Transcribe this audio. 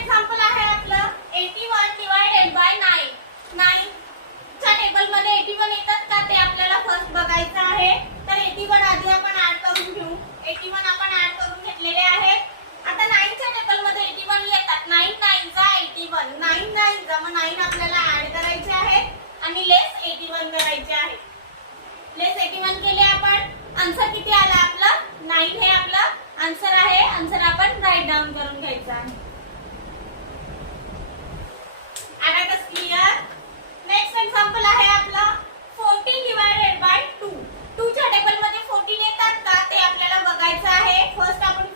Example आहे आपलं 81 divided by 9. 9 च्या टेबल मध्ये 81 येतात का ते आपल्याला फर्स्ट बघायचं आहे. तर 81 आधी आपण ऍड करून घेऊ. 81 आपण ऍड करून घेतलेले आहे. आता 9 च्या टेबल मध्ये 81 येतात. 9 9 जा 81. 9 9 जा, मग 9 आपल्याला ऍड करायचे आहे आणि लेस 81 करायचे आहे. लेस 81 केले आपण. आन्सर किती आला आपला? 9 हे आपला आन्सर आहे. आन्सर आपण राईट डाऊन करून घ्यायचा आहे. Abacus clear. नेक्स्ट एक्झाम्पल आहे आपला 14 डिवाइडेड बाय 2. 2 च्या टेबल मध्ये 14 येतात का ते आपल्याला बघायचं आहे. फर्स्ट आपण